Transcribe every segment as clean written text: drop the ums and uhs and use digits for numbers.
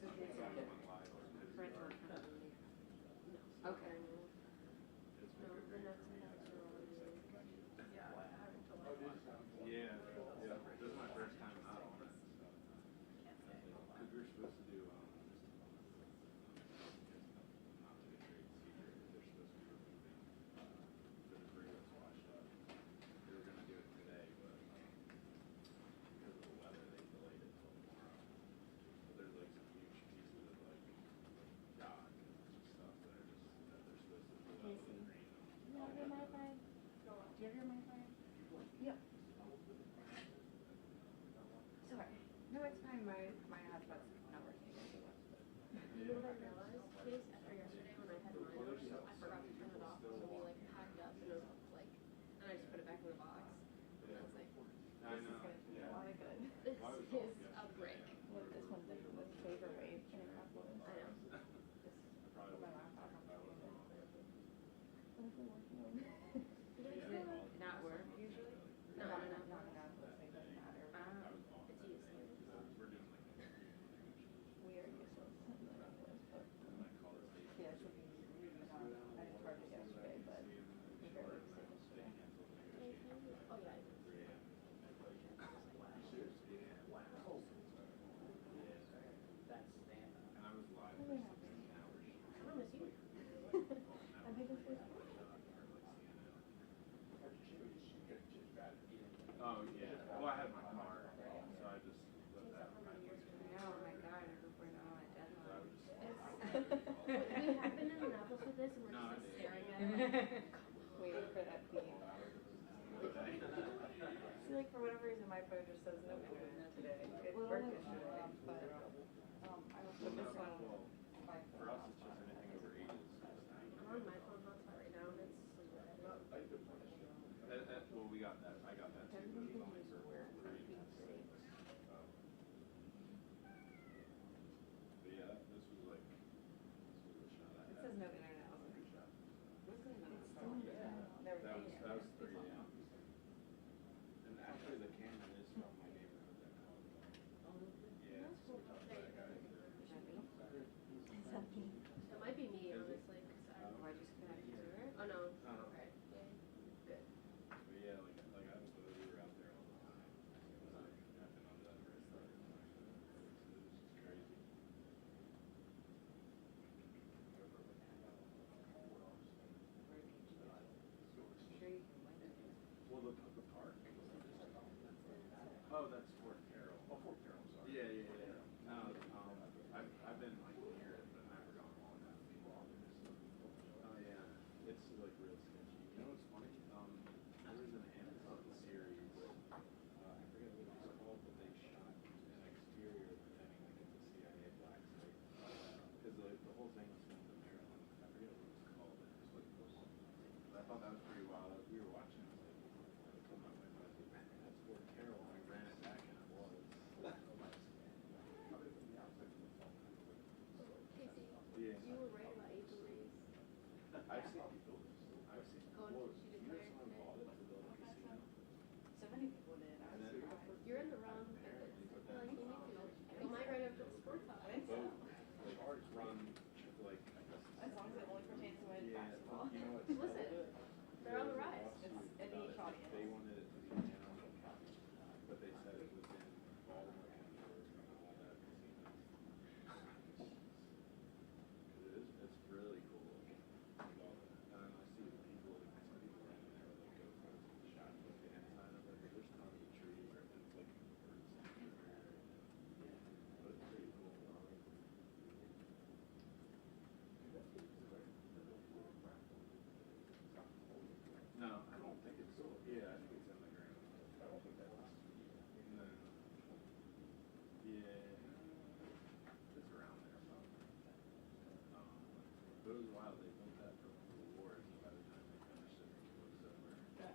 So it's French or okay. No, the next one is yeah, I haven't told my Yeah, this is my first time out on it. Because we were supposed to do, not to be a trade secret, they're supposed to be removing the debris that's washed up. They were going to do it today, but because of the weather, they delayed it till tomorrow. But there's like some huge pieces of like rock and stuff that are just, that they're supposed to pull out with the green. Do you have your Wi-Fi? Do you have your Wi-Fi? Yep. Sorry. No, it's fine. My hotspot's not working. You know what I realized, Case, after yesterday when I had mine, I forgot to turn it off, so we like packed up and it was like, and I just put it back in the box. And I was like, I This is know. going to be a lot of good. this is a break. Well, this one's like the favor wave in a couple of I know. This Probably my wouldn't laptop. if I was wrong. What if we're working on Not work usually? No, not no, no. enough. It doesn't matter. It's useless. We're doing like We are useless. But yeah, it should be. I charged it yesterday, but we barely used it yesterday. Oh yeah. And I was live for 16 hours. I promise you. I think it's good. Oh yeah. Well, I had my car, so I just let that ride with me. Oh my god, I hope we're not on a So I deadline. would just We have been in Annapolis with this and we're just like staring at it. Waiting for that beep. See, like for whatever reason, my phone just says no internet today. It worked yesterday, but I will put this one. For us, it's just anything over 8 is I'm on my phone hotspot right now and it's well, we got that. I got that too. But it's only for ratings. But yeah, this was like, this was a shot I It had. says no internet. I was like, it's still never That was 3 a.m. And actually, the camera is from my neighborhood that called. Yeah, it's so tough that guy. It might be me, honestly, because I just connected to her. Oh no. Oh. Okay. Yeah. Good. But yeah, like I was, we were out there all the time. It was like, I've been on that for a start. It was just crazy. Well, the park. Oh, that's Fort Carroll. Oh, Fort Carroll, sorry. Yeah. No, I've been like near it, but never gone on that. Oh yeah, it's like real sketchy. You know what's funny? There was an Amazon series. I forget what it was called, but they shot an exterior pretending like it's a CIA black site. Because the whole thing was filmed in Maryland. I forget what it was called. But it was like, I thought that was pretty wild. We were watching. I was like, I told my wife, I was like, man, that's Fort Carroll. And I ran it back, and it was. Casey, Yeah. you were right about April Reeves. I've seen people. I've seen. Going, Well, she you know declared someone today. bought it to build a casino. So many people did. I was surprised. You're in the wrong business. Like, you need to go mine right up to the sports hub. I think so. Like art run, like I guess. As long as it only pertains to women's Yeah, basketball. you know what's Listen, they're on the rise. It's in each audience. They wanted it to be general, but they said it was in Baltimore County or all that casinos. It's really cool. Like all that. And I see the people, like some people around there with like GoPros and shot like the inside of it. There's tons of trees or it's like birds everywhere. Yeah, but it's pretty cool. No, I don't think it's. Yeah, I think it's in the ground. I don't think that was. No. Yeah, it's around there. But it was wild. They built that for one of the wars, and by the time they finished it, it was over. Yeah.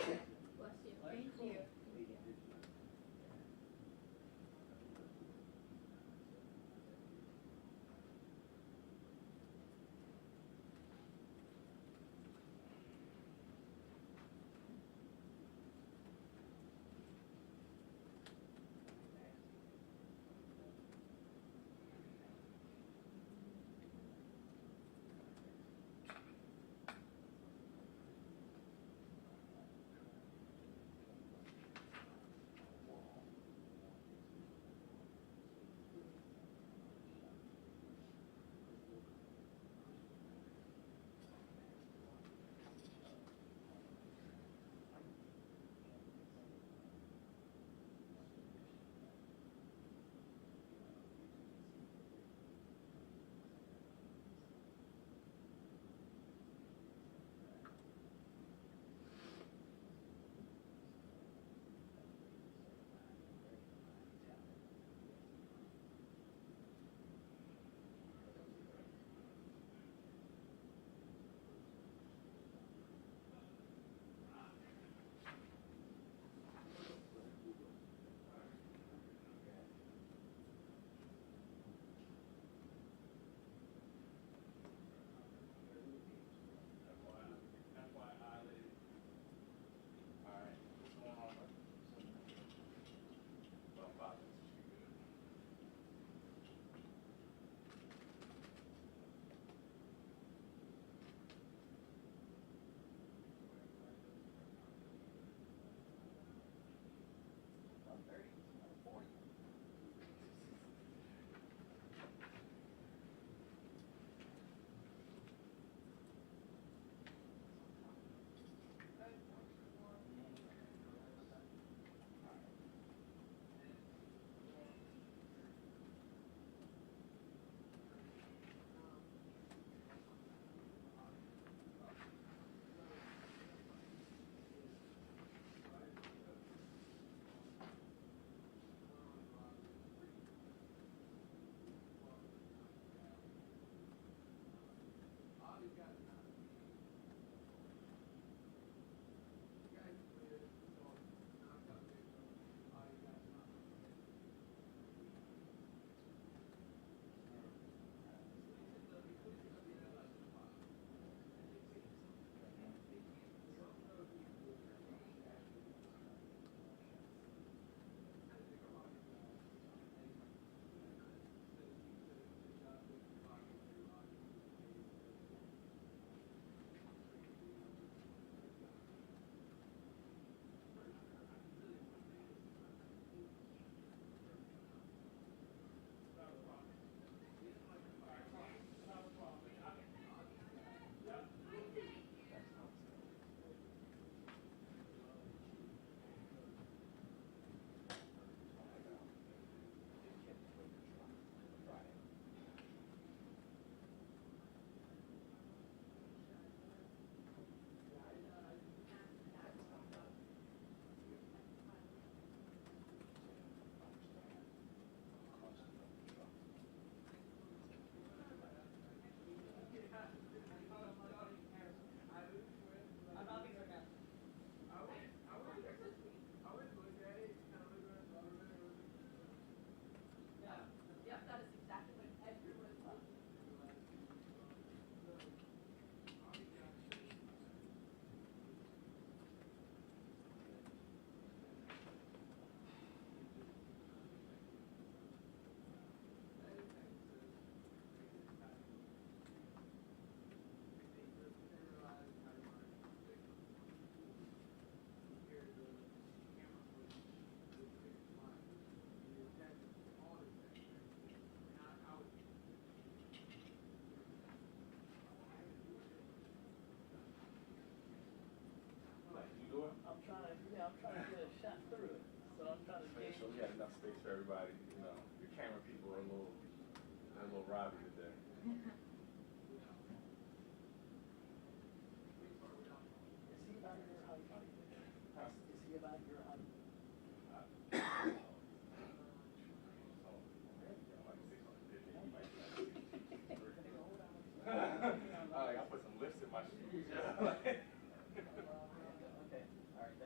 Bless you. Thank you. So we got enough space for everybody. You know, your camera people are a little rowdy today. Is he about your height? Is he about your height? I put some lifts in my shoes. Okay, all right.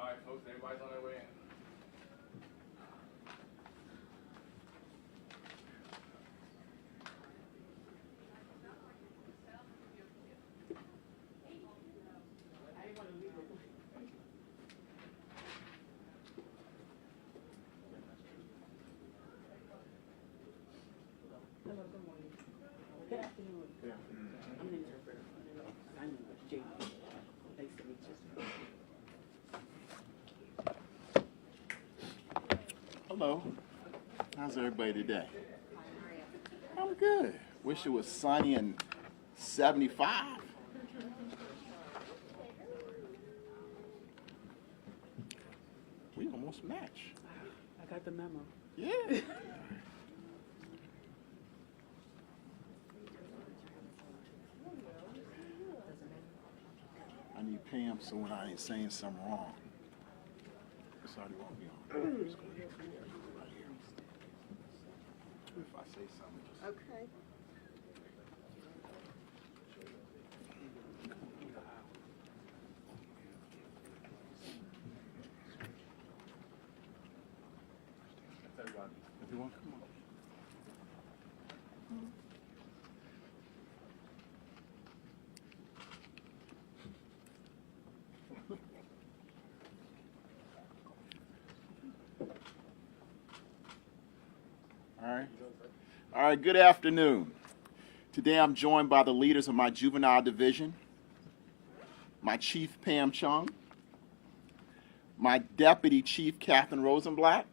All right, folks, everybody's on their way in. Hello, good morning. Good afternoon. I'm an interpreter. I know it's Jane. Nice to meet you. Hello. How's everybody today? I'm good. Wish it was sunny and 75. We almost match. I got the memo. Yeah. I need Pam so when I ain't saying something wrong. It's already won't be on. It's gonna be right here. If I say something, just Okay. That's everybody. everyone come on. All right, good afternoon. Today I'm joined by the leaders of my juvenile division, my chief Pam Chung, my deputy chief Catherine Rosenblatt,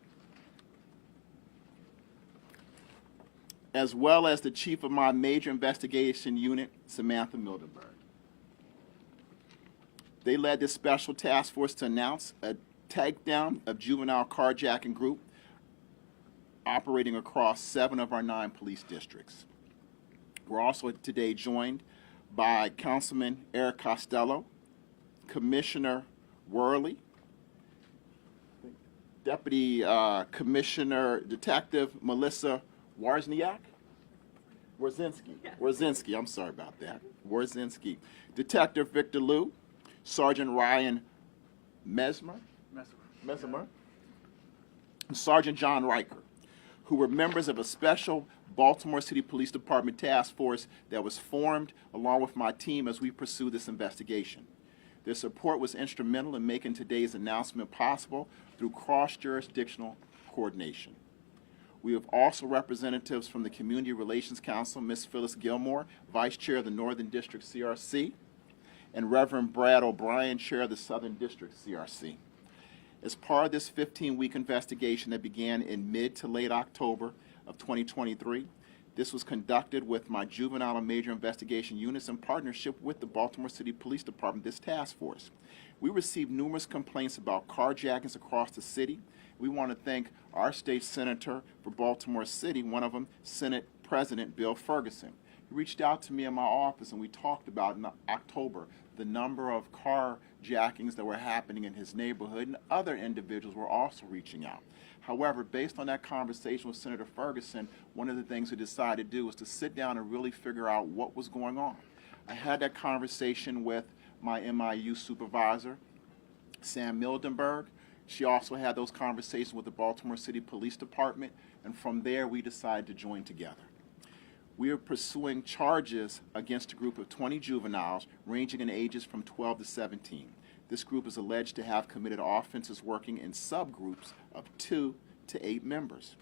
as well as the chief of my major investigation unit, Samantha Mildenberg. They led this special task force to announce a takedown of juvenile carjacking group operating across 7 of our 9 police districts. We're also today joined by Councilman Eric Costello, Commissioner Worley, Deputy Commissioner Detective Melissa Wozniak, Warzinski, I'm sorry about that, Warzinski, Detective Victor Liu, Sergeant Ryan Mesmer, and Sergeant John Riker, who were members of a special Baltimore City Police Department task force that was formed along with my team as we pursue this investigation. Their support was instrumental in making today's announcement possible through cross-jurisdictional coordination. We have also representatives from the Community Relations Council, Ms. Phyllis Gilmore, Vice Chair of the Northern District CRC, and Reverend Brad O'Brien, Chair of the Southern District CRC. As part of this 15-week investigation that began in mid to late October of 2023, this was conducted with my juvenile and major investigation units in partnership with the Baltimore City Police Department, this task force. We received numerous complaints about carjackings across the city. We want to thank our state senator for Baltimore City, one of them, Senate President Bill Ferguson. He reached out to me in my office and we talked about in October the number of carjackings that were happening in his neighborhood, and other individuals were also reaching out. However, based on that conversation with Senator Ferguson, one of the things we decided to do was to sit down and really figure out what was going on. I had that conversation with my MIU supervisor, Sam Mildenberg. She also had those conversations with the Baltimore City Police Department, and from there we decided to join together. We are pursuing charges against a group of 20 juveniles ranging in ages from 12 to 17. This group is alleged to have committed offenses working in subgroups of 2 to 8 members.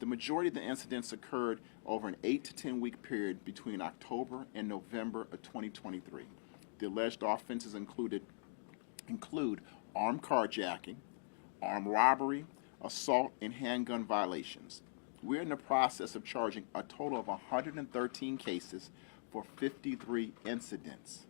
The majority of the incidents occurred over an 8 to 10 week period between October and November of 2023. The alleged offenses include armed carjacking, armed robbery, assault, and handgun violations. We're in the process of charging a total of 113 cases for 53 incidents.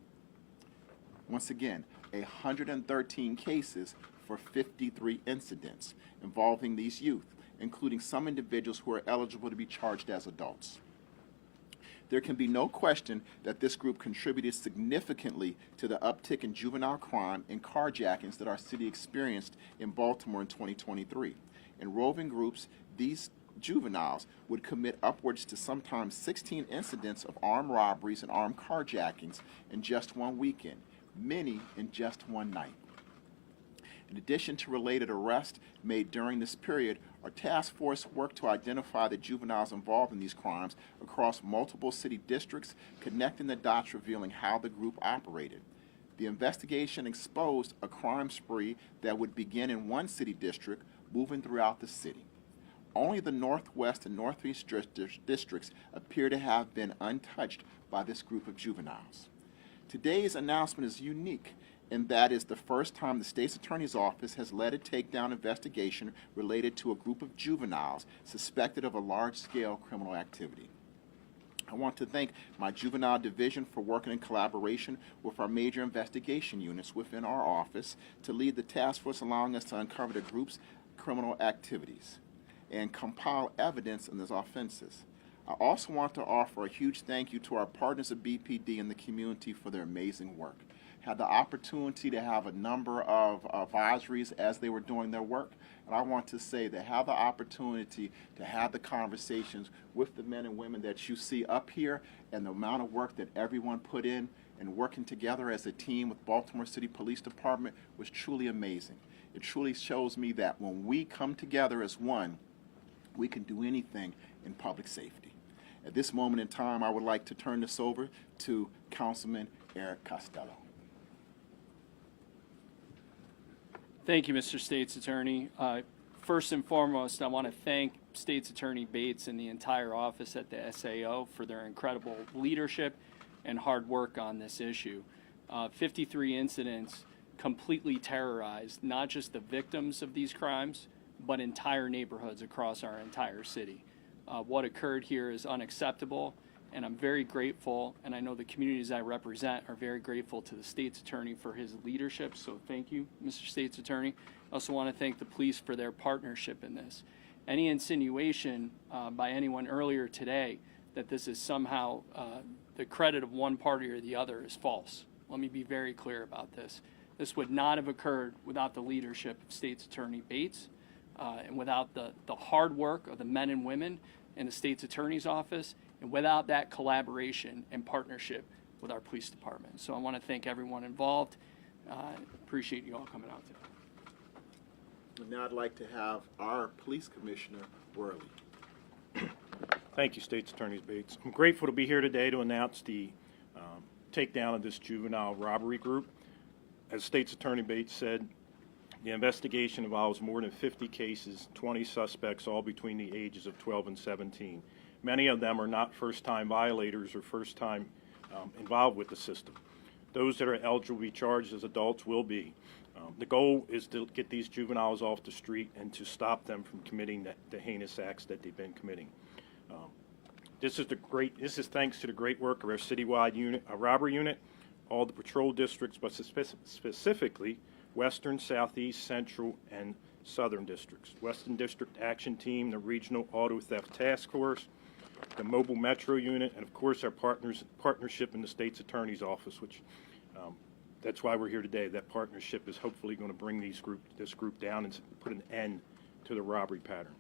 Once again, 113 cases for 53 incidents involving these youth, including some individuals who are eligible to be charged as adults. There can be no question that this group contributed significantly to the uptick in juvenile crime and carjackings that our city experienced in Baltimore in 2023. In roving groups, these juveniles would commit upwards to sometimes 16 incidents of armed robberies and armed carjackings in just one weekend, many in just one night. In addition to related arrests made during this period, our task force worked to identify the juveniles involved in these crimes across multiple city districts, connecting the dots revealing how the group operated. The investigation exposed a crime spree that would begin in one city district, moving throughout the city. Only the Northwest and Northeast districts appear to have been untouched by this group of juveniles. Today's announcement is unique in that it's the first time the state's attorney's office has led a takedown investigation related to a group of juveniles suspected of a large-scale criminal activity. I want to thank my juvenile division for working in collaboration with our major investigation units within our office to lead the task force, allowing us to uncover the group's criminal activities and compile evidence in these offenses. I also want to offer a huge thank you to our partners at BPD and the community for their amazing work. Had the opportunity to have a number of advisories as they were doing their work, and I want to say that have the opportunity to have the conversations with the men and women that you see up here, and the amount of work that everyone put in and working together as a team with Baltimore City Police Department was truly amazing. It truly shows me that when we come together as one, we can do anything in public safety. At this moment in time, I would like to turn this over to Councilman Eric Costello. Thank you, Mr. State's Attorney. First and foremost, I want to thank State's Attorney Bates and the entire office at the SAO for their incredible leadership and hard work on this issue. 53 incidents completely terrorized not just the victims of these crimes, but entire neighborhoods across our entire city. What occurred here is unacceptable, and I'm very grateful, and I know the communities I represent are very grateful to the State's Attorney for his leadership, so thank you, Mr. State's Attorney. I also want to thank the police for their partnership in this. Any insinuation by anyone earlier today that this is somehow the credit of one party or the other is false. Let me be very clear about this. This would not have occurred without the leadership of State's Attorney Bates and without the hard work of the men and women in the State's Attorney's Office, and without that collaboration and partnership with our police department. So I want to thank everyone involved. Appreciate you all coming out today. And now I'd like to have our Police Commissioner, Worley. Thank you, State's Attorney Bates. I'm grateful to be here today to announce the takedown of this juvenile robbery group. As State's Attorney Bates said, the investigation involves more than 50 cases, 20 suspects, all between the ages of 12 and 17. Many of them are not first-time violators or first-time involved with the system. Those that are eligible to be charged as adults will be. The goal is to get these juveniles off the street and to stop them from committing the heinous acts that they've been committing. This is thanks to the great work of our citywide unit, robbery unit, all the patrol districts, but specifically Western, Southeast, Central, and Southern districts. Western District Action Team, the Regional Auto Theft Task Force, the Mobile Metro Unit, and of course our partnership in the State's Attorney's Office, which that's why we're here today. That partnership is hopefully going to bring this group down and put an end to the robbery pattern.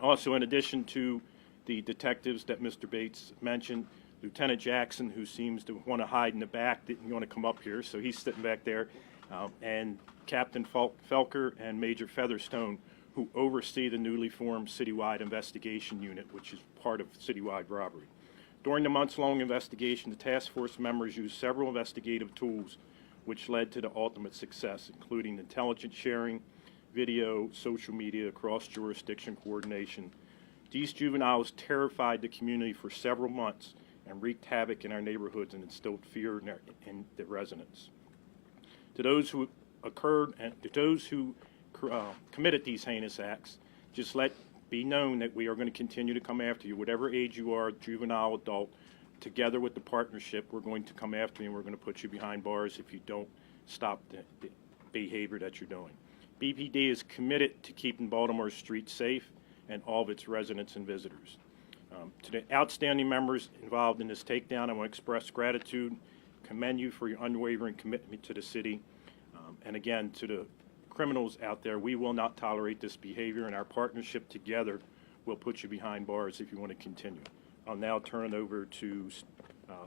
Also, in addition to the detectives that Mr. Bates mentioned, Lieutenant Jackson, who seems to want to hide in the back, didn't want to come up here, so he's sitting back there, and Captain Felker and Major Featherstone, who oversee the newly formed Citywide Investigation Unit, which is part of citywide robbery. During the months-long investigation, the task force members used several investigative tools which led to the ultimate success, including intelligence sharing, video, social media, cross-jurisdiction coordination. These juveniles terrified the community for several months and wreaked havoc in our neighborhoods and instilled fear in the residents. To those who committed these heinous acts, just let be known that we are going to continue to come after you, whatever age you are, juvenile, adult. Together with the partnership, we're going to come after you and we're going to put you behind bars if you don't stop the behavior that you're doing. BPD is committed to keeping Baltimore streets safe and all of its residents and visitors. To the outstanding members involved in this takedown, I want to express gratitude, commend you for your unwavering commitment to the city, and again, to the criminals out there, we will not tolerate this behavior, and our partnership together will put you behind bars if you want to continue. I'll now turn it over to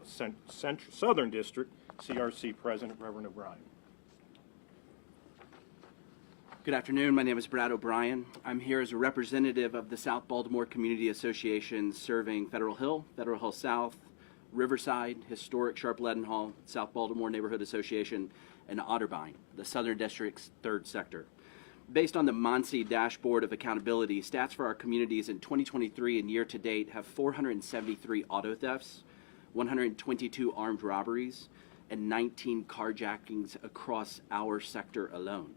Southern District, CRC President Reverend O'Brien. Good afternoon. My name is Brad O'Brien. I'm here as a representative of the South Baltimore Community Association serving Federal Hill South, Riverside, Historic Sharp-Leadenhall, South Baltimore Neighborhood Association, and Otterbein, the Southern District's 3rd sector. Based on the MONSE Dashboard of Accountability, stats for our communities in 2023 and year to date have 473 auto thefts, 122 armed robberies, and 19 carjackings across our sector alone.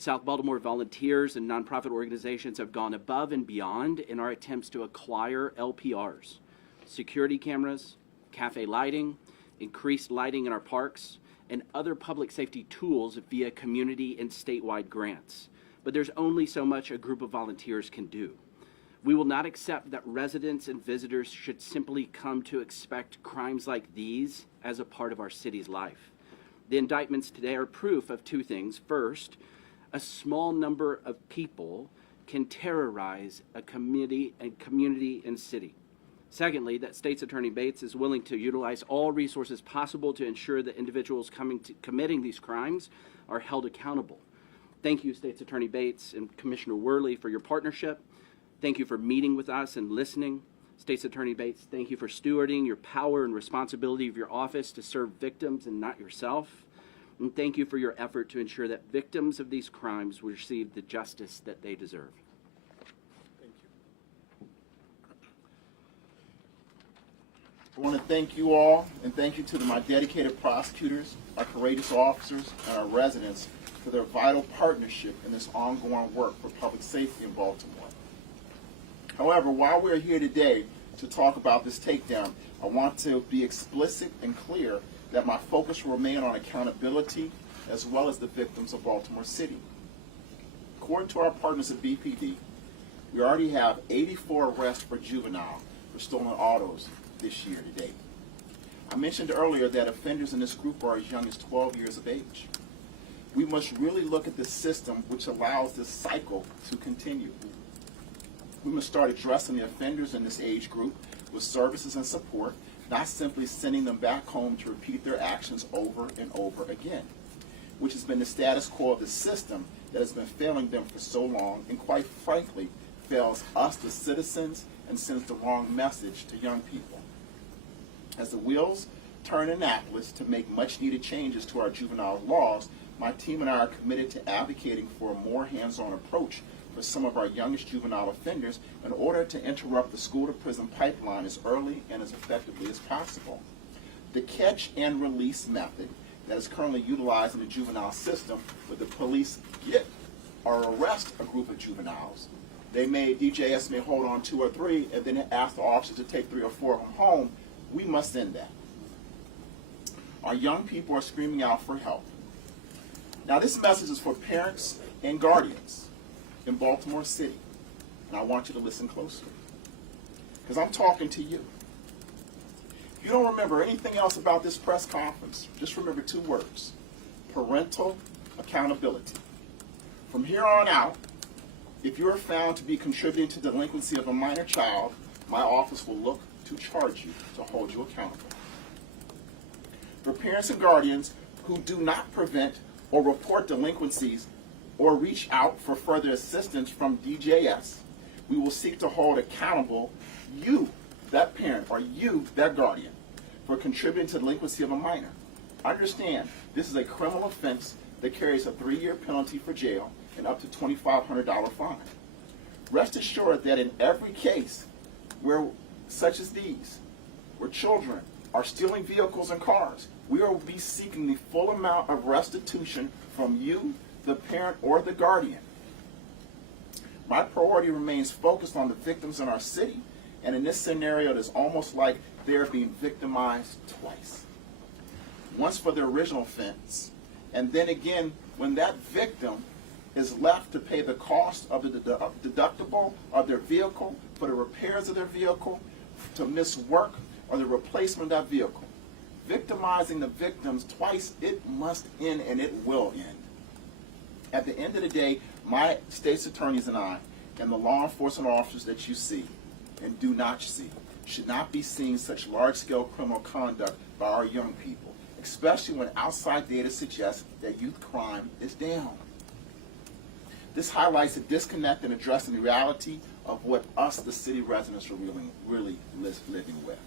South Baltimore volunteers and nonprofit organizations have gone above and beyond in our attempts to acquire LPRs, security cameras, cafe lighting, increased lighting in our parks, and other public safety tools via community and statewide grants. But there's only so much a group of volunteers can do. We will not accept that residents and visitors should simply come to expect crimes like these as a part of our city's life. The indictments today are proof of 2 things. First, a small number of people can terrorize a community and city. Secondly, that State's Attorney Bates is willing to utilize all resources possible to ensure that individuals committing these crimes are held accountable. Thank you, State's Attorney Bates and Commissioner Worley, for your partnership. Thank you for meeting with us and listening. State's Attorney Bates, thank you for stewarding your power and responsibility of your office to serve victims and not yourself. And thank you for your effort to ensure that victims of these crimes will receive the justice that they deserve. Thank you. I want to thank you all, and thank you to my dedicated prosecutors, our courageous officers, and our residents for their vital partnership in this ongoing work for public safety in Baltimore. However, while we're here today to talk about this takedown, I want to be explicit and clear that my focus will remain on accountability as well as the victims of Baltimore City. According to our partners at BPD, we already have 84 arrests for juvenile for stolen autos this year to date. I mentioned earlier that offenders in this group are as young as 12 years of age. We must really look at the system which allows this cycle to continue. We must start addressing the offenders in this age group with services and support, not simply sending them back home to repeat their actions over and over again, which has been the status quo of the system that has been failing them for so long and, quite frankly, fails us, the citizens, and sends the wrong message to young people. As the wheels turn in Annapolis to make much-needed changes to our juvenile laws, my team and I are committed to advocating for a more hands-on approach for some of our youngest juvenile offenders in order to interrupt the school-to-prison pipeline as early and as effectively as possible. The catch and release method that is currently utilized in the juvenile system, where the police get or arrest a group of juveniles, DJS may hold on 2 or 3 and then ask the officers to take 3 or 4 of them home. We must end that. Our young people are screaming out for help. Now, this message is for parents and guardians in Baltimore City, and I want you to listen closely, because I'm talking to you. If you don't remember anything else about this press conference, just remember 2 words: parental accountability. From here on out, if you are found to be contributing to the delinquency of a minor child, my office will look to charge you, to hold you accountable. For parents and guardians who do not prevent or report delinquencies or reach out for further assistance from DJS, we will seek to hold accountable you, that parent, or you, that guardian, for contributing to the delinquency of a minor. Understand, this is a criminal offense that carries a 3-year penalty for jail and up to $2,500 fine. Rest assured that in every case where, such as these, where children are stealing vehicles and cars, we will be seeking the full amount of restitution from you, the parent, or the guardian. My priority remains focused on the victims in our city, and in this scenario, it is almost like they're being victimized twice. Once for the original offense, and then again when that victim is left to pay the cost of the deductible of their vehicle, for the repairs of their vehicle, to miss work, or the replacement of that vehicle. Victimizing the victims twice, it must end, and it will end. At the end of the day, my state's attorneys and I, and the law enforcement officers that you see and do not see, should not be seeing such large-scale criminal conduct by our young people, especially when outside data suggests that youth crime is down. This highlights the disconnect in addressing the reality of what us, the city residents, are really living with.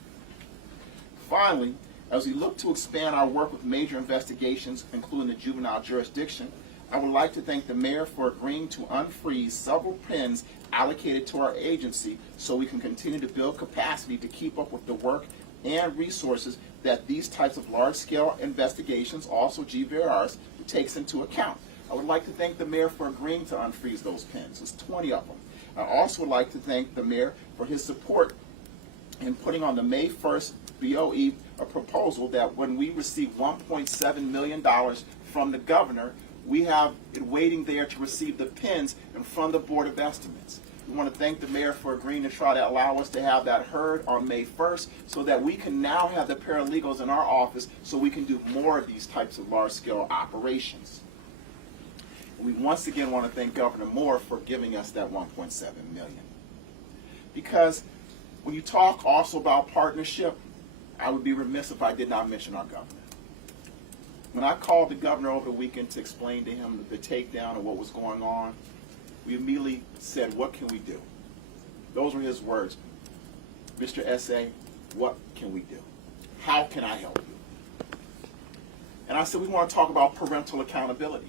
Finally, as we look to expand our work with major investigations, including the juvenile jurisdiction, I would like to thank the mayor for agreeing to unfreeze several pins allocated to our agency so we can continue to build capacity to keep up with the work and resources that these types of large-scale investigations, also GVRs, takes into account. I would like to thank the mayor for agreeing to unfreeze those pins. There's 20 of them. I also would like to thank the mayor for his support in putting on the May 1st BOE a proposal that when we receive $1.7 million from the governor, we have it waiting there to receive the pins in front of the Board of Estimates. We want to thank the mayor for agreeing to try to allow us to have that heard on May 1st so that we can now have the paralegals in our office so we can do more of these types of large-scale operations. We once again want to thank Governor Moore for giving us that $1.7 million. Because when you talk also about partnership, I would be remiss if I did not mention our governor. When I called the governor over the weekend to explain to him the takedown and what was going on, we immediately said, what can we do? Those were his words. Mr. S.A., what can we do? How can I help you? And I said, we want to talk about parental accountability.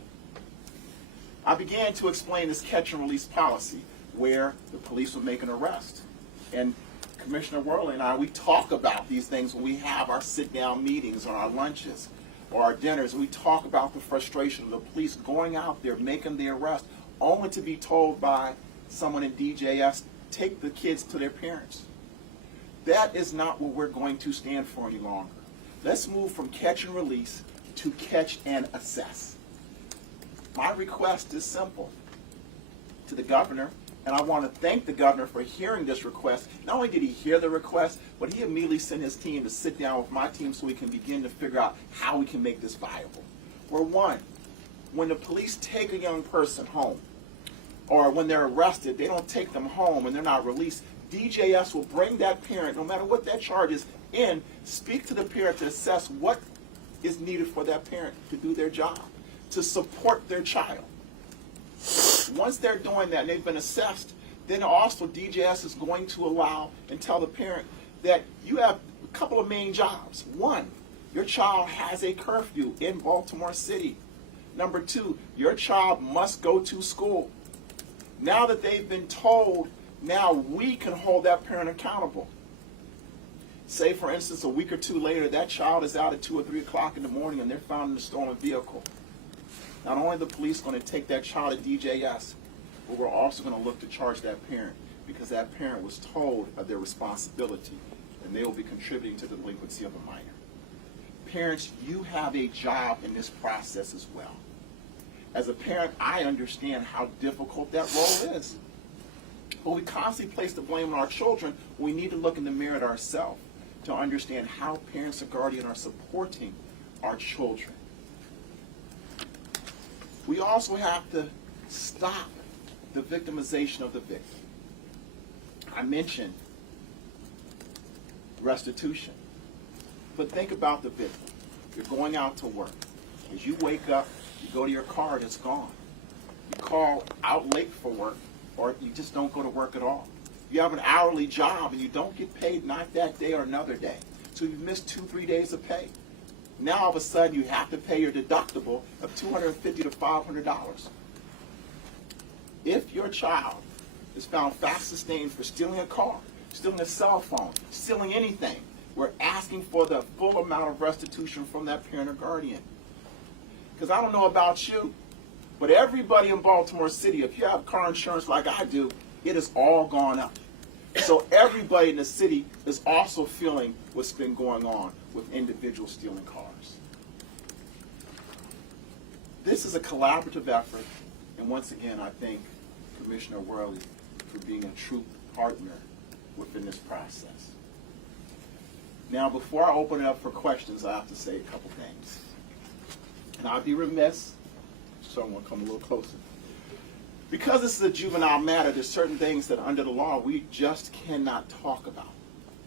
I began to explain this catch and release policy where the police would make an arrest. And Commissioner Worley and I, we talk about these things when we have our sit-down meetings or our lunches or our dinners. We talk about the frustration of the police going out there, making the arrest, only to be told by someone in DJS, take the kids to their parents. That is not what we're going to stand for any longer. Let's move from catch and release to catch and assess. My request is simple to the governor, and I want to thank the governor for hearing this request. Not only did he hear the request, but he immediately sent his team to sit down with my team so we can begin to figure out how we can make this viable. Where one, when the police take a young person home, or when they're arrested, they don't take them home and they're not released, DJS will bring that parent, no matter what that charge is, in, speak to the parent to assess what is needed for that parent to do their job, to support their child. Once they're doing that and they've been assessed, then also DJS is going to allow and tell the parent that you have a couple of main jobs. One, your child has a curfew in Baltimore City. Number two, your child must go to school. Now that they've been told, now we can hold that parent accountable. Say, for instance, a week or two later, that child is out at 2 or 3 o'clock in the morning and they're found in a stolen vehicle. Not only are the police going to take that child to DJS, but we're also going to look to charge that parent because that parent was told of their responsibility and they will be contributing to the delinquency of a minor. Parents, you have a job in this process as well. As a parent, I understand how difficult that role is. But we constantly place the blame on our children. We need to look in the mirror at ourselves to understand how parents and guardians are supporting our children. We also have to stop the victimization of the victim. I mentioned restitution, but think about the victim. You're going out to work. As you wake up, you go to your car and it's gone. You call out late for work, or you just don't go to work at all. You have an hourly job and you don't get paid not that day or another day. So you've missed 2-3 days of pay. Now all of a sudden you have to pay your deductible of $250 to $500. If your child is found fast sustained for stealing a car, stealing a cell phone, stealing anything, we're asking for the full amount of restitution from that parent or guardian. Because I don't know about you, but everybody in Baltimore City, if you have car insurance like I do, it has all gone up. So everybody in the city is also feeling what's been going on with individuals stealing cars. This is a collaborative effort, and once again, I thank Commissioner Worley for being a true partner within this process. Now, before I open it up for questions, I have to say a couple things. And I'd be remiss, someone come a little closer. Because this is a juvenile matter, there's certain things that under the law we just cannot talk about.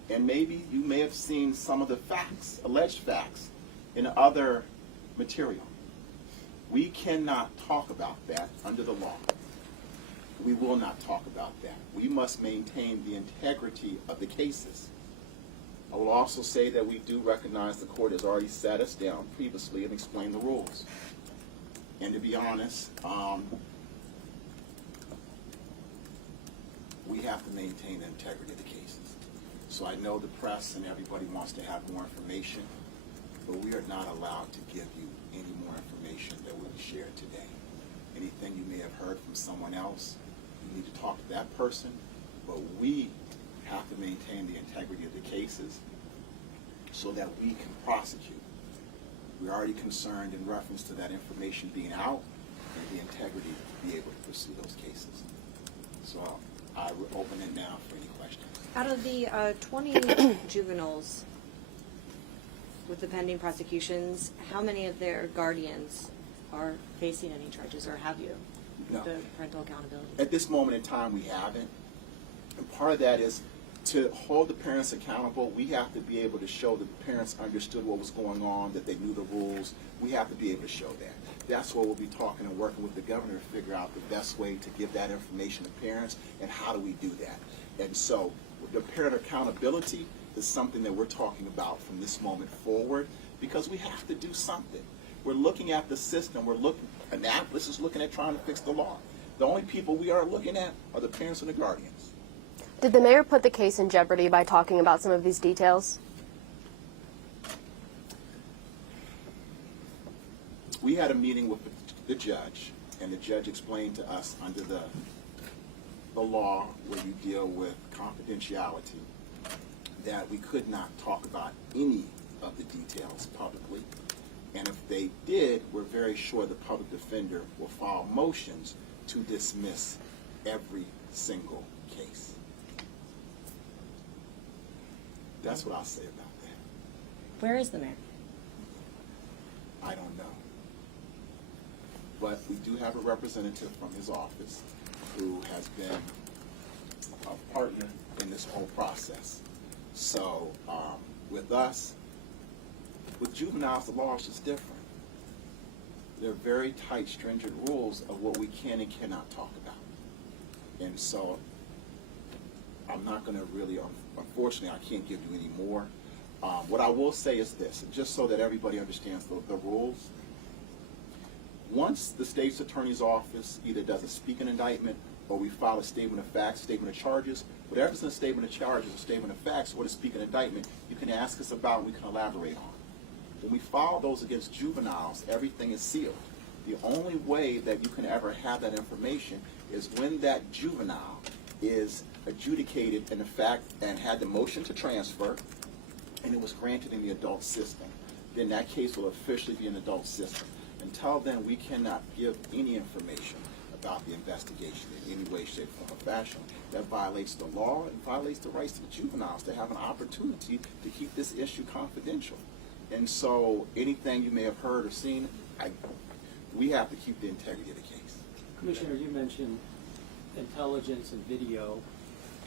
And maybe you may have seen some of the facts, alleged facts, in other material. We cannot talk about that under the law. We will not talk about that. We must maintain the integrity of the cases. I will also say that we do recognize the court has already sat us down previously and explained the rules. And to be honest, we have to maintain the integrity of the cases. So I know the press and everybody wants to have more information, but we are not allowed to give you any more information that we shared today. Anything you may have heard from someone else, you need to talk to that person, but we have to maintain the integrity of the cases so that we can prosecute. We're already concerned in reference to that information being out and the integrity to be able to pursue those cases. So I will open it now for any questions. Out of the 20 juveniles with the pending prosecutions, how many of their guardians are facing any charges, or have you? No. The parental accountability. At this moment in time, we haven't. And part of that is to hold the parents accountable. We have to be able to show that the parents understood what was going on, that they knew the rules. We have to be able to show that. That's what we'll be talking and working with the governor to figure out the best way to give that information to parents and how do we do that. And so the parent accountability is something that we're talking about from this moment forward because we have to do something. We're looking at the system. Annapolis is looking at trying to fix the law. The only people we are looking at are the parents and the guardians. Did the mayor put the case in jeopardy by talking about some of these details? We had a meeting with the judge, and the judge explained to us under the law where you deal with confidentiality that we could not talk about any of the details publicly. And if they did, we're very sure the public defender will file motions to dismiss every single case. That's what I'll say about that. Where is the mayor? I don't know. But we do have a representative from his office who has been a partner in this whole process. So with us, with juveniles, the law is just different. There are very tight, stringent rules of what we can and cannot talk about. And so I'm not going to really, unfortunately, I can't give you any more. What I will say is this, just so that everybody understands the rules. Once the state's attorney's office either does a speaking indictment or we file a statement of facts, statement of charges, whatever's in a statement of charges, a statement of facts, or a speaking indictment, you can ask us about and we can elaborate on. When we file those against juveniles, everything is sealed. The only way that you can ever have that information is when that juvenile is adjudicated in the fact and had the motion to transfer and it was granted in the adult system. Then that case will officially be an adult system. Until then, we cannot give any information about the investigation in any way, shape, form, or fashion. That violates the law and violates the rights of the juveniles to have an opportunity to keep this issue confidential. And so anything you may have heard or seen, we have to keep the integrity of the case. Commissioner, you mentioned intelligence and video,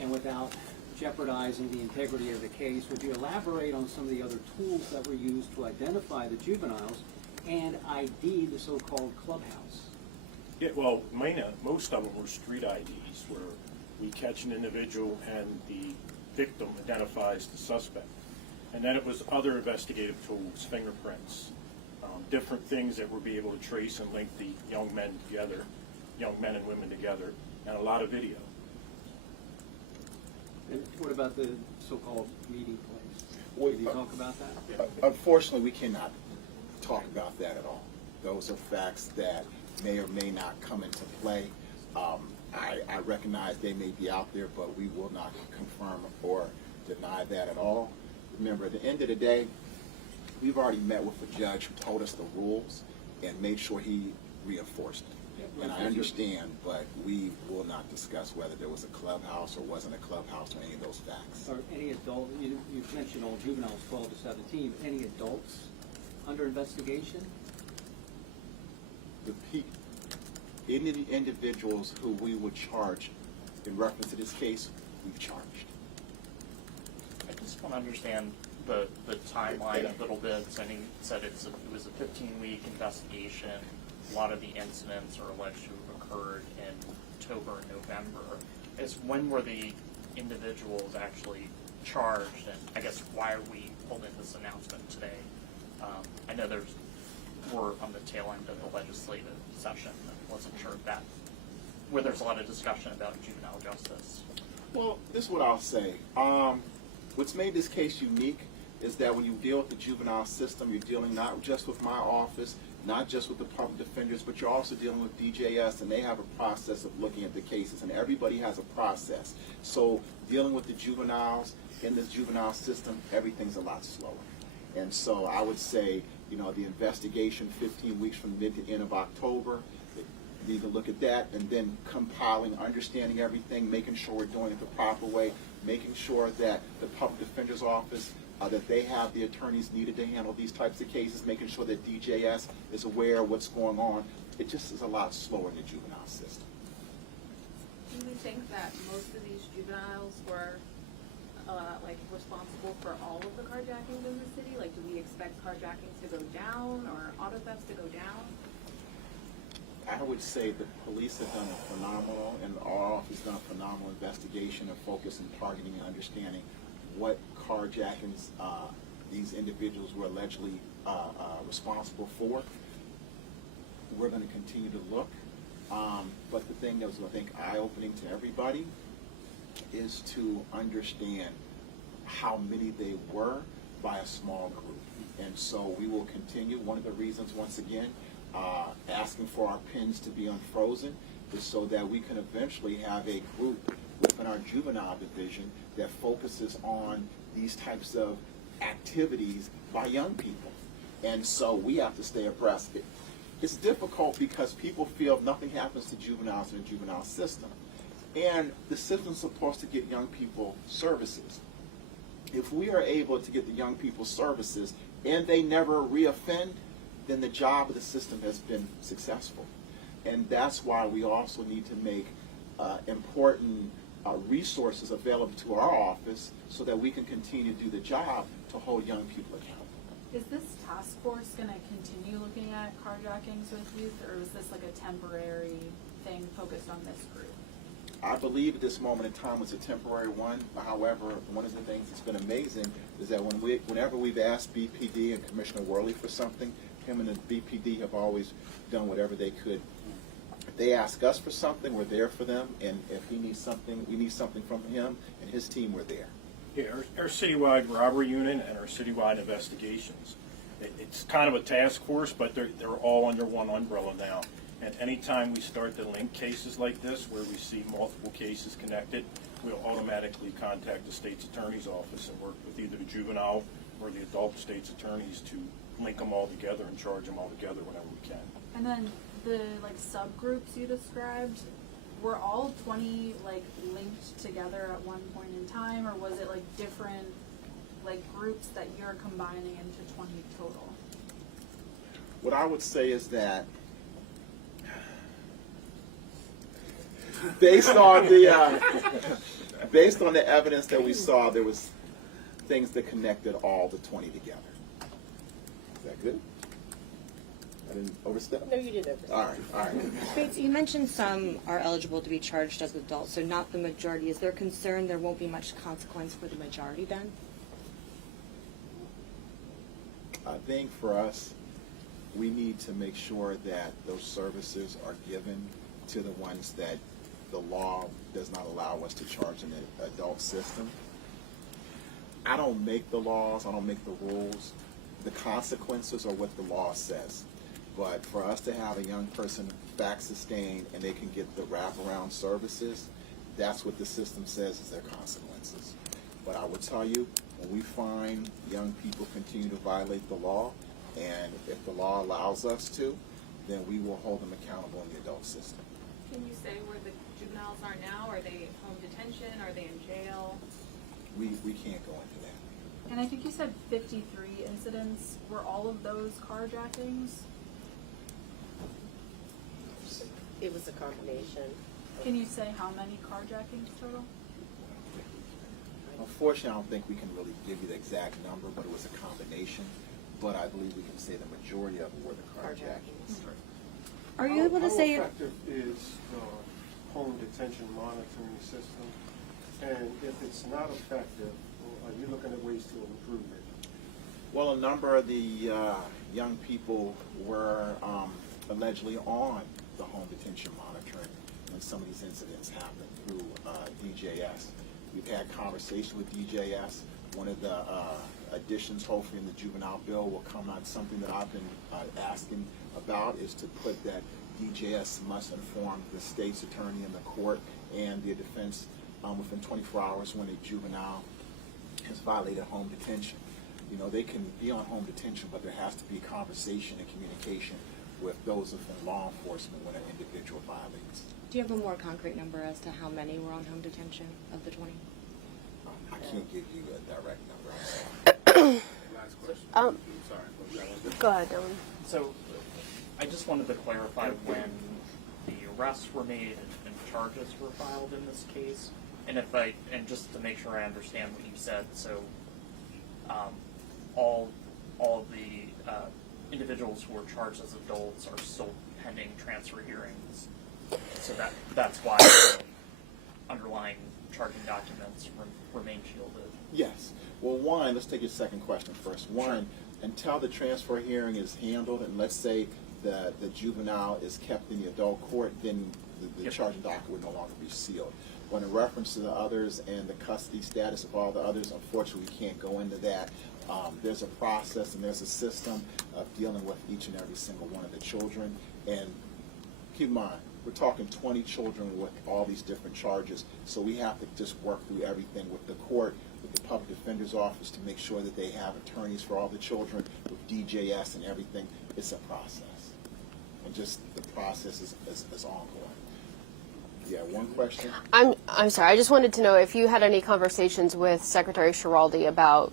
and without jeopardizing the integrity of the case, would you elaborate on some of the other tools that were used to identify the juveniles and ID the so-called clubhouse? Yeah, well, most of them were street IDs, where we catch an individual and the victim identifies the suspect. And then it was other investigative tools, fingerprints, different things that we'll be able to trace and link the young men together, young men and women together, and a lot of video. And what about the so-called meeting place? Can you talk about that? Unfortunately, we cannot talk about that at all. Those are facts that may or may not come into play. I recognize they may be out there, but we will not confirm or deny that at all. Remember, at the end of the day, we've already met with a judge who told us the rules and made sure he reinforced it. And I understand, but we will not discuss whether there was a clubhouse or wasn't a clubhouse or any of those facts. Or any adult, you've mentioned all juveniles 12 to 17, any adults under investigation? Any of the individuals who we would charge in reference to this case, we've charged. I just want to understand the timeline a little bit. So I think you said it was a 15-week investigation. A lot of the incidents are alleged to have occurred in October and November. Is when were the individuals actually charged, and I guess why are we holding this announcement today? I know we're on the tail end of the legislative session. I wasn't sure if that, where there's a lot of discussion about juvenile justice. Well, this is what I'll say. What's made this case unique is that when you deal with the juvenile system, you're dealing not just with my office, not just with the public defenders, but you're also dealing with DJS, and they have a process of looking at the cases, and everybody has a process. So dealing with the juveniles in this juvenile system, everything's a lot slower. And so I would say, you know, the investigation 15 weeks from mid to end of October, you need to look at that, and then compiling, understanding everything, making sure we're doing it the proper way, making sure that the public defender's office, that they have the attorneys needed to handle these types of cases, making sure that DJS is aware of what's going on. It just is a lot slower in the juvenile system. Do we think that most of these juveniles were responsible for all of the carjackings in the city? Like, do we expect carjackings to go down or auto thefts to go down? I would say the police have done a phenomenal, and our office has done a phenomenal investigation and focus in targeting and understanding what carjackings these individuals were allegedly responsible for. We're going to continue to look. But the thing that was, I think, eye-opening to everybody is to understand how many they were by a small group. And so we will continue. One of the reasons, once again, asking for our pins to be unfrozen is so that we can eventually have a group within our juvenile division that focuses on these types of activities by young people. And so we have to stay abreast. It's difficult because people feel if nothing happens to juveniles in the juvenile system. And the system's supposed to get young people services. If we are able to get the young people services and they never reoffend, then the job of the system has been successful. And that's why we also need to make important resources available to our office so that we can continue to do the job to hold young people accountable. Is this task force going to continue looking at carjackings with youth, or is this like a temporary thing focused on this group? I believe at this moment in time it's a temporary one. However, one of the things that's been amazing is that whenever we've asked BPD and Commissioner Worley for something, him and the BPD have always done whatever they could. If they ask us for something, we're there for them, and if he needs something, we need something from him and his team, we're there. Yeah, our citywide robbery unit and our citywide investigations. It's kind of a task force, but they're all under one umbrella now. And anytime we start to link cases like this, where we see multiple cases connected, we'll automatically contact the state's attorney's office and work with either the juvenile or the adult state's attorneys to link them all together and charge them all together whenever we can. And then the subgroups you described, were all 20 linked together at one point in time, or was it different groups that you're combining into 20 total? What I would say is that based on the evidence that we saw, there was things that connected all the 20 together. Is that good? I didn't overstep? No, you didn't overstep. All right. Bates, you mentioned some are eligible to be charged as adults, so not the majority. Is there concern there won't be much consequence for the majority then? I think for us, we need to make sure that those services are given to the ones that the law does not allow us to charge in the adult system. I don't make the laws, I don't make the rules. The consequences are what the law says. But for us to have a young person fact sustained and they can get the wraparound services, that's what the system says is their consequences. But I will tell you, when we find young people continue to violate the law, and if the law allows us to, then we will hold them accountable in the adult system. Can you say where the juveniles are now? Are they home detention? Are they in jail? We can't go into that. And I think you said 53 incidents. Were all of those carjackings? It was a combination. Can you say how many carjackings total? Unfortunately, I don't think we can really give you the exact number, but it was a combination. But I believe we can say the majority of them were the carjackings. Are you able to say? How effective is the home detention monitoring system? And if it's not effective, are you looking at ways to improve it? Well, a number of the young people were allegedly on the home detention monitoring when some of these incidents happened through DJS. We've had conversations with DJS. One of the additions, hopefully, in the juvenile bill will come out. Something that I've been asking about is to put that DJS must inform the state's attorney in the court and the defense within 24 hours when a juvenile has violated home detention. You know, they can be on home detention, but there has to be conversation and communication with those within law enforcement when an individual violates. Do you have a more concrete number as to how many were on home detention of the 20? I can't give you a direct number. Last question. Sorry. Go ahead, Dylan. So, I just wanted to clarify when the arrests were made and charges were filed in this case, and just to make sure I understand what you said. So, all of the individuals who were charged as adults are still pending transfer hearings. So that's why the underlying charging documents remain shielded. Yes. Well, one, let's take your second question first. One, until the transfer hearing is handled, and let's say the juvenile is kept in the adult court, then the charging docket would no longer be sealed. When in reference to the others and the custody status of all the others, unfortunately, we can't go into that. There's a process and there's a system of dealing with each and every single one of the children. And keep in mind, we're talking 20 children with all these different charges, so we have to just work through everything with the court, with the public defender's office to make sure that they have attorneys for all the children, with DJS and everything. It's a process. And just the process is ongoing. Yeah, one question? I'm sorry. I just wanted to know if you had any conversations with Secretary Schiraldi about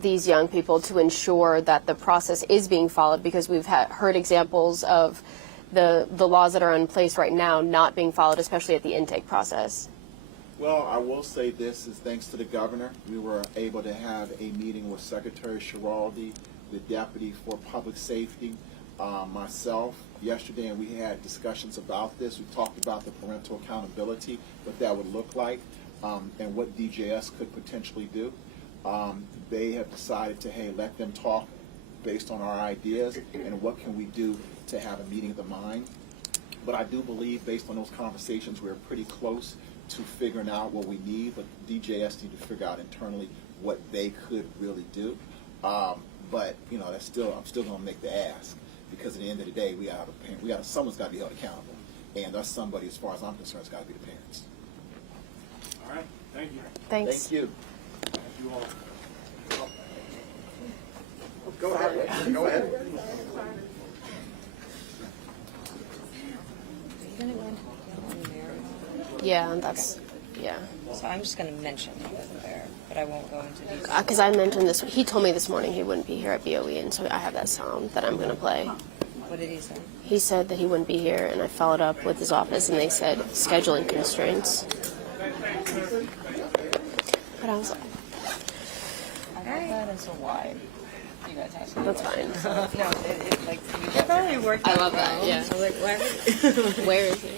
these young people to ensure that the process is being followed, because we've heard examples of the laws that are in place right now not being followed, especially at the intake process. Well, I will say this is thanks to the governor. We were able to have a meeting with Secretary Schiraldi, the Deputy for Public Safety, myself yesterday, and we had discussions about this. We talked about the parental accountability, what that would look like, and what DJS could potentially do. They have decided to, hey, let them talk based on our ideas and what can we do to have a meeting of the mind. But I do believe, based on those conversations, we're pretty close to figuring out what we need, but DJS need to figure out internally what they could really do. But you know, I'm still going to make the ask, because at the end of the day, someone's got to be held accountable, and that's somebody, as far as I'm concerned, has got to be the parents. All right. Thank you. Thanks. Thank you. Thank you all. Go ahead. Go ahead. Yeah, that's, yeah. So I'm just going to mention he wasn't there, but I won't go into detail. Because I mentioned this, he told me this morning he wouldn't be here at BOE, and so I have that sound that I'm going to play. What did he say? He said that he wouldn't be here, and I followed up with his office, and they said scheduling constraints. But I was like, I got that as a why. You guys asked me. that's fine. No, it like, you probably worked. I love that, yeah. So like, where? Where is he?